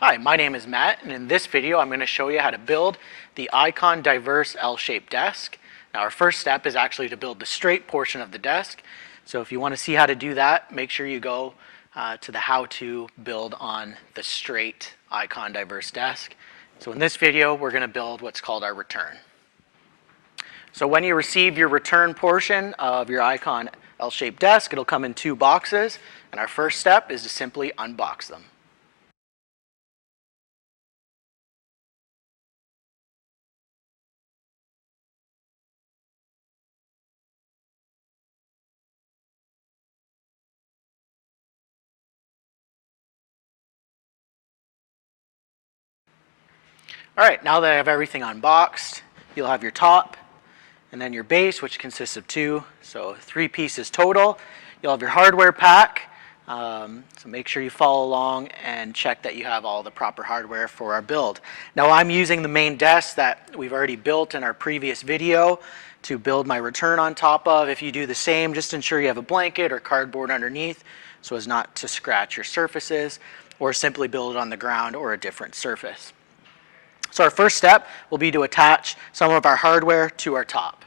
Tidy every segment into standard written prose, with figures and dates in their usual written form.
Hi, my name is Matt, and in this video I'm going to show you how to build the Icon Diverse L-shaped desk. Now our first step is actually to build the straight portion of the desk. So if you want to see how to do that, make sure you go to the how to build on the straight Icon Diverse desk. So in this video we're going to build what's called our return. So when you receive your return portion of your Icon L-shaped desk, it'll come in two boxes, and our first step is to simply unbox them. All right, now that I have everything unboxed, you'll have your top and then your base, which consists of two, so 3 pieces total. You'll have your hardware pack, so make sure you follow along and check that you have all the proper hardware for our build. Now I'm using the main desk that we've already built in our previous video to build my return on top of. If you do the same, just ensure you have a blanket or cardboard underneath so as not to scratch your surfaces, or simply build it on the ground or a different surface. So our first step will be to attach some of our hardware to our top.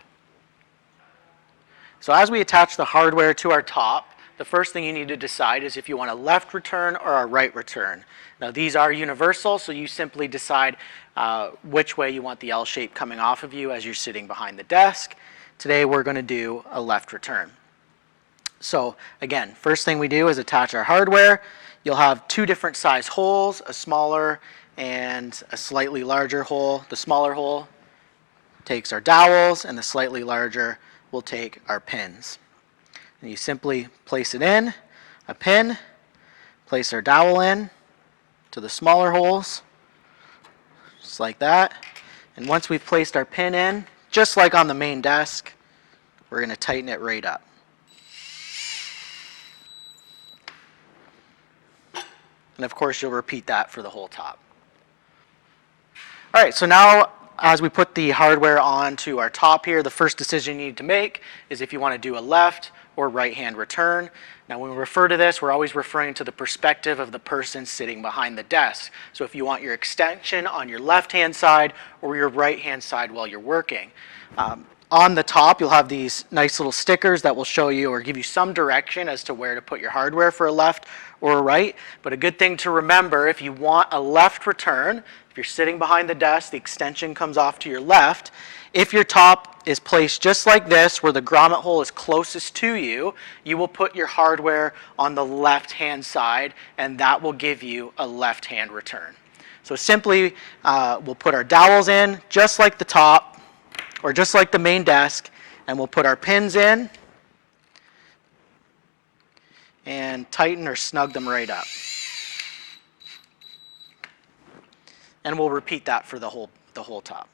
So as we attach the hardware to our top, the first thing you need to decide is if you want a left return or a right return. Now these are universal, so you simply decide which way you want the L shape coming off of you as you're sitting behind the desk. Today we're going to do a left return. So again, first thing we do is attach our hardware. You'll have two different size holes, a smaller and a slightly larger hole. The smaller hole takes our dowels, and the slightly larger will take our pins. And you simply place it in, a pin, place our dowel in to the smaller holes, just like that. And once we've placed our pin in, just like on the main desk, we're going to tighten it right up. And of course you'll repeat that for the whole top. All right, so now as we put the hardware onto our top here, the first decision you need to make is if you want to do a left or right hand return. Now when we refer to this, we're always referring to the perspective of the person sitting behind the desk. So if you want your extension on your left hand side or your right hand side while you're working. On the top, you'll have these nice little stickers that will show you or give you some direction as to where to put your hardware for a left or a right. But a good thing to remember, if you want a left return, if you're sitting behind the desk, the extension comes off to your left. If your top is placed just like this, where the grommet hole is closest to you, you will put your hardware on the left-hand side, and that will give you a left-hand return. So simply, we'll put our dowels in just like the top, or just like the main desk, and we'll put our pins in and tighten or snug them right up. And we'll repeat that for the whole top.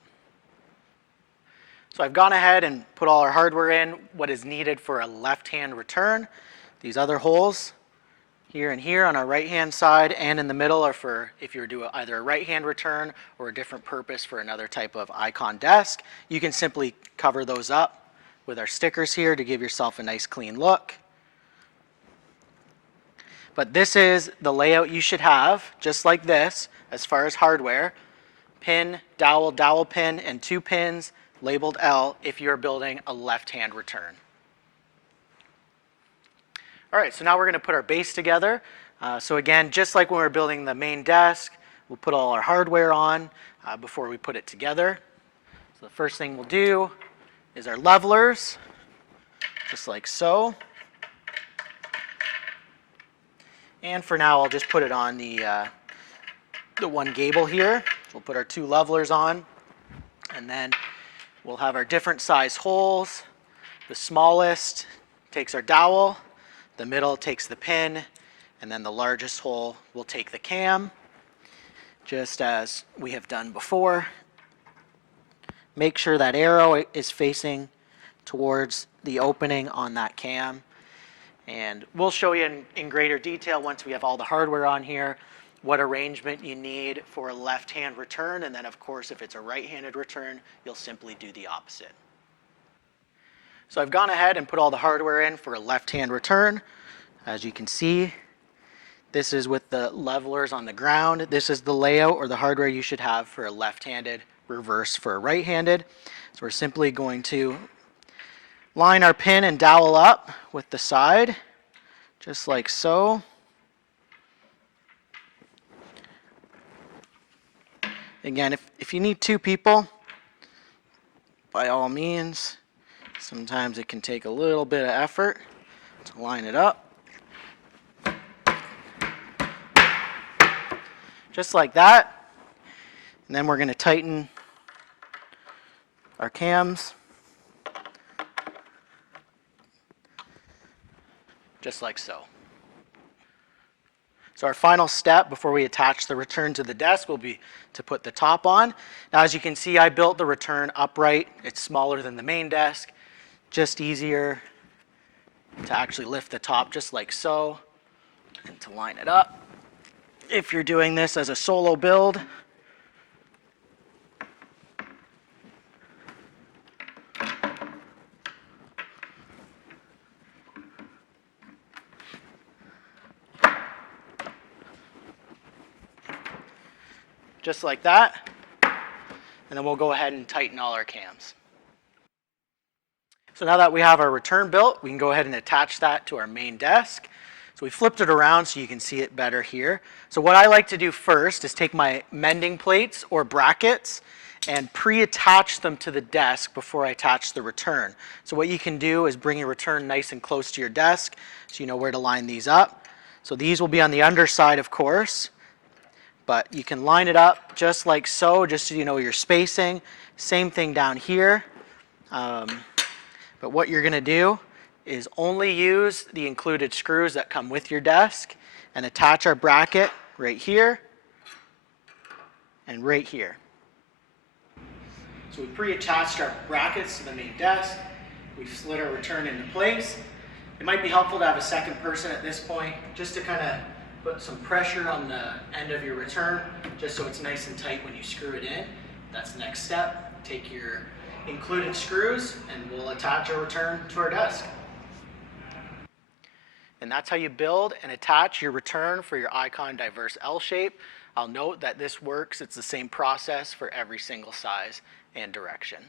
So I've gone ahead and put all our hardware in, what is needed for a left-hand return. These other holes here and here on our right-hand side and in the middle are for if you're doing either a right-hand return or a different purpose for another type of Icon desk. You can simply cover those up with our stickers here to give yourself a nice clean look. But this is the layout you should have, just like this, as far as hardware. Pin, dowel, dowel pin, and 2 pins labeled L if you're building a left-hand return. All right, so now we're going to put our base together. So again, just like when we were building the main desk, we'll put all our hardware on before we put it together. So the first thing we'll do is our levelers, just like so. And for now, I'll just put it on the one gable here. We'll put our 2 levelers on, and then we'll have our different size holes. The smallest takes our dowel, the middle takes the pin, and then the largest hole will take the cam, just as we have done before. Make sure that arrow is facing towards the opening on that cam. And we'll show you in greater detail once we have all the hardware on here what arrangement you need for a left-hand return, and then of course if it's a right-handed return, you'll simply do the opposite. So I've gone ahead and put all the hardware in for a left-hand return. As you can see, This is with the levelers on the ground. This is the layout or the hardware you should have for a left-handed, reverse for a right-handed. So we're simply going to line our pin and dowel up with the side, just like so. Again, if you need 2 people, by all means, sometimes it can take a little bit of effort to line it up. Just like that. And then we're going to tighten our cams. Just like so. So our final step before we attach the return to the desk will be to put the top on. Now as you can see, I built the return upright. It's smaller than the main desk. Just easier to actually lift the top just like so and to line it up. If you're doing this as a solo build, just like that, and then we'll go ahead and tighten all our cams. So now that we have our return built, we can go ahead and attach that to our main desk. So we flipped it around so you can see it better here. So what I like to do first is take my mending plates or brackets and pre-attach them to the desk before I attach the return. So what you can do is bring your return nice and close to your desk so you know where to line these up. So these will be on the underside, of course, but you can line it up just like so, just so you know your spacing. Same thing down here. But what you're going to do is only use the included screws that come with your desk and attach our bracket right here and right here. So we pre-attached our brackets to the main desk. We've slid our return into place. It might be helpful to have a second person at this point just to kind of put some pressure on the end of your return just so it's nice and tight when you screw it in. That's the next step. Take your included screws and we'll attach our return to our desk. And that's how you build and attach your return for your Icon Diverse L-shape. I'll note that this works. It's the same process for every single size and direction.